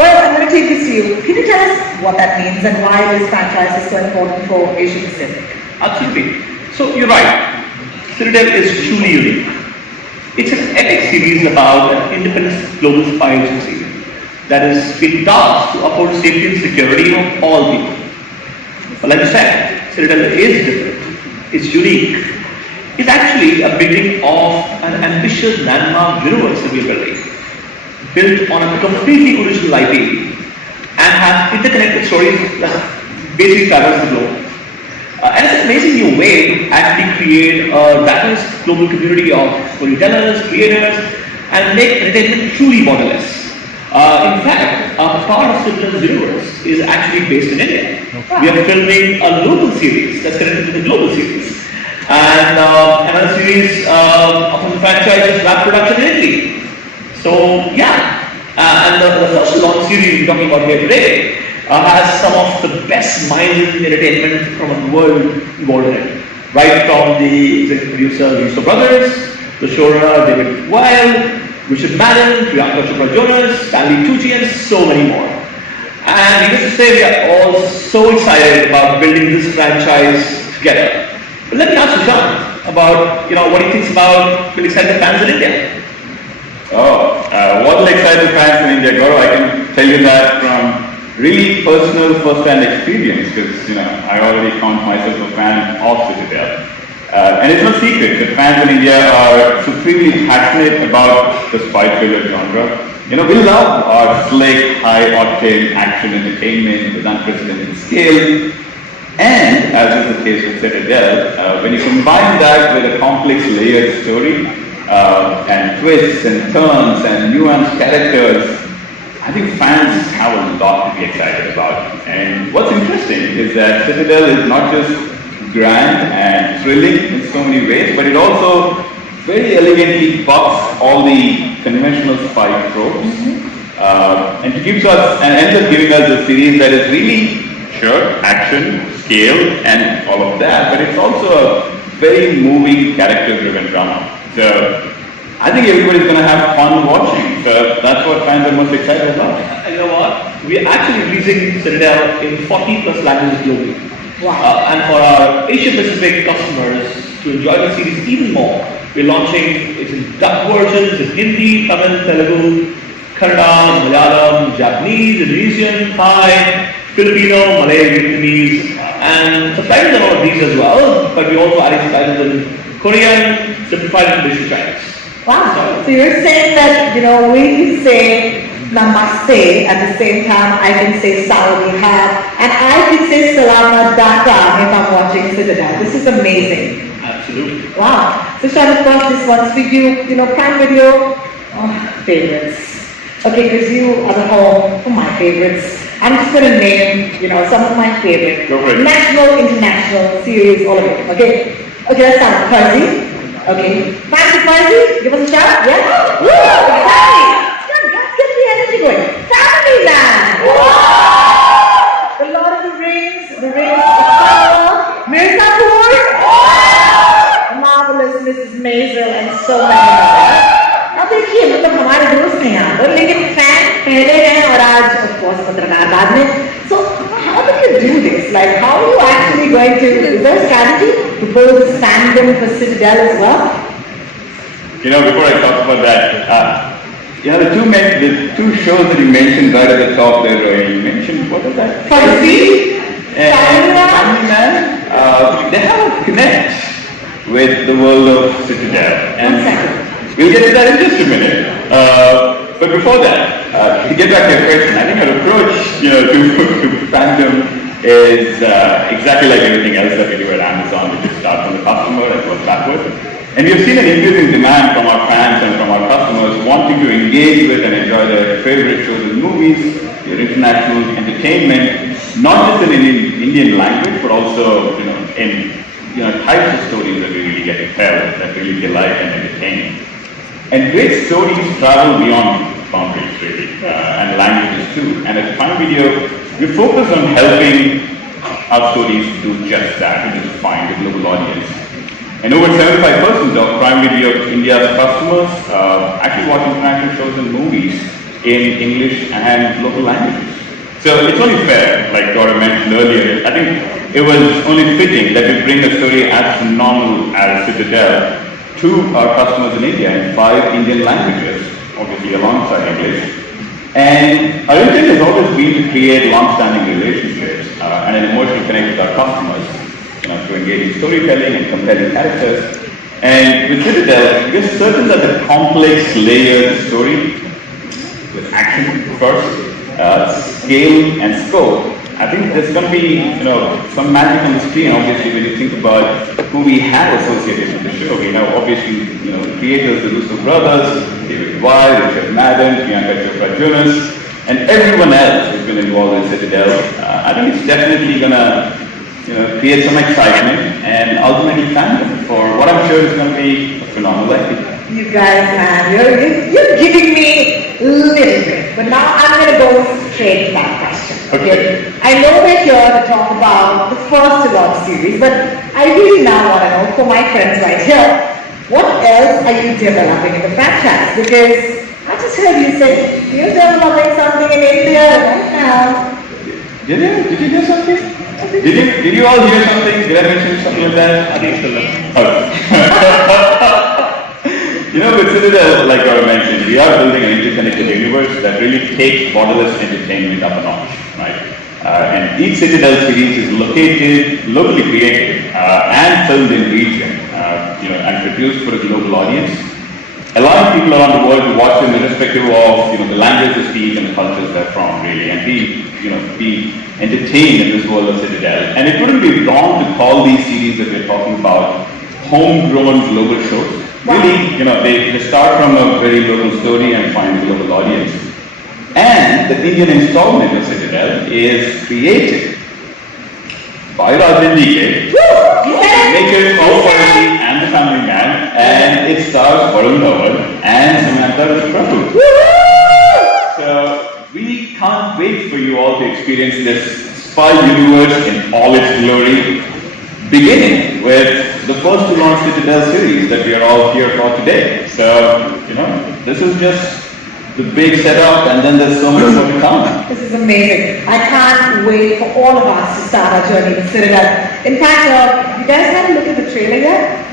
Well, I'm going to take this to you. Can you tell us what that means and why this franchise is so important for Asia Pacific? Absolutely. So you're right. Citadel is truly unique. It's an epic series about an independent global spy agency that is been tasked to uphold safety and security of all people. But like I said, Citadel is different. It's unique. It's actually a beginning of an ambitious landmark universe that we're building, built on a completely original IP and has interconnected stories that basically traverse the globe. And it's an amazing new way to actually create a diverse global community of storytellers, creators, and make entertainment truly borderless. In fact, a part of Citadel's universe is actually based in India. We are filming a local series that's connected to the global series. And another series from the franchise is wrap production in Italy. So yeah, and the first launch series we're talking about here today has some of the best minds in entertainment from the world involved in it. Right from the executive producer Russo Brothers, the showrunner David Weil, Richard Madden, Priyanka Chopra Jonas, Stanley Tucci, and so many more. And needless to say, we are all so excited about building this franchise together. But let me ask Sushant about what he thinks about building Citadel fans in India. What will excite the fans in India, Gaurav? I can tell you that from really personal first-hand experience, because I already count myself a fan of Citadel. And it's no secret that fans in India are supremely passionate about the spy thriller genre. We love our slick, high-octane action entertainment with unprecedented scale. And, as is the case with Citadel, when you combine that with a complex layered story, and twists and turns and nuanced characters, I think fans have a lot to be excited about. And what's interesting is that Citadel is not just grand and thrilling in so many ways, but it also very elegantly bucks all the conventional spy tropes, and ends up giving us a series that is really action, scale, and all of that, but it's also a very moving, character-driven drama. So I think everybody's going to have fun watching. So that's what fans are most excited about. And you know what? We're actually releasing Citadel in 40 plus languages globally. Wow. And for our Asia Pacific customers to enjoy the series even more, we're launching it in dub versions in Hindi, Tamil, Telugu, Kannada, Malayalam, Japanese, Indonesian, Thai, Filipino, Malay, Vietnamese, and subtitles are all of these as well, but we're also adding subtitles in Korean, simplified and basic Chinese. Wow. So you're saying that, we can say Namaste at the same time I can say Sawadee Khap, and I can say Salamat Data if I'm watching Citadel. This is amazing. Absolutely. Wow. So Sean, of course, this one's for you. Prime Video, favorites. Okay, because you are the home for my favorites. I'm just going to name, some of my favorites. Go for it. National, international, series, all of it. Okay? Okay, let's start with Percy. Okay. Fancy Percy? Give us a shout. Yeah? Woo! Hey! Let's get the energy going. Family Man! Whoa! The Lord of the Rings of Power, Mirzapur, marvelous Mrs. Maisel, and so many more. अब देखिए हमारे दोस्त हैं यहाँ पर लेकिन fan पहले हैं और आज of course पत्रकार बाद में. So how do you do this? Like how are you actually going to, is there a strategy to build this fandom for Citadel as well? Before I talk about that, the two shows that you mentioned right at the top there, you mentioned, what was that? Percy and Family Man. They have a connect with the world of Citadel. And we'll get to that in just a minute. But before that, to get back to your question, I think our approach to fandom is exactly like everything else that we do at Amazon. We just start from the customer and work backward. And we have seen an increasing demand from our fans and from our customers wanting to engage with and enjoy their favorite shows and movies, their international entertainment, not just in Indian language, but also in types of stories that we really get to tell, that really delight and entertain. And great stories travel beyond boundaries, really, and languages too. And at Prime Video, we focus on helping our stories do just that, which is find a global audience. And over 75% of Prime Video India's customers actually watch international shows and movies in English and local languages. So it's only fair, like Gaurav mentioned earlier, I think it was only fitting that we bring a story as phenomenal as Citadel to our customers in India in 5 Indian languages, obviously alongside English. And our intent has always been to create long-standing relationships and an emotional connect with our customers, through engaging storytelling and compelling characters. And with Citadel, we're certain that the complex layered story with action first, scale and scope, I think there's going to be, some magic on the screen. Obviously, when you think about who we have associated with the show, we know obviously, the creators, the Russo brothers, David Weil, Richard Madden, Priyanka Chopra Jonas, and everyone else who's been involved in Citadel. I think it's definitely going to, create some excitement and ultimately fandom for what I'm sure is going to be a phenomenal epic. You guys, man, you're giving me a little bit, but now I'm going to go straight to that question. Okay. I know we're here to talk about the first love series, but I really now want to know, for my friends right here, what else are you developing in the franchise? Because I just heard you say you're developing something in India right now. Did you hear something? Did you all hear something? Did I mention something like that? I think so. With Citadel, like I mentioned, we are building an interconnected universe that really takes borderless entertainment up a notch, right? And each Citadel series is locally created, and filmed in region, and produced for a global audience, allowing people around the world to watch them irrespective of, the language they speak and the cultures they're from, really, and be entertained in this world of Citadel. And it wouldn't be wrong to call these series that we're talking about homegrown global shows. Really, they start from a very local story and find a global audience. And the Indian installment of Citadel is created by Rajan DK, makers of Quality and The Family Man, and it stars Varun Dhawan and Samantha Prabhu. So we can't wait for you all to experience this spy universe in all its glory, beginning with the first to launch Citadel series that we are all here for today. So, this is just the big setup, and then there's so much more to come. This is amazing. I can't wait for all of us to start our journey with Citadel. In fact, you guys had a look at the trailer yet?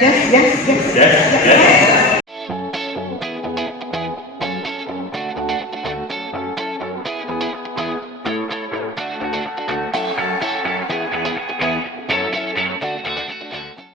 Yes. Yes.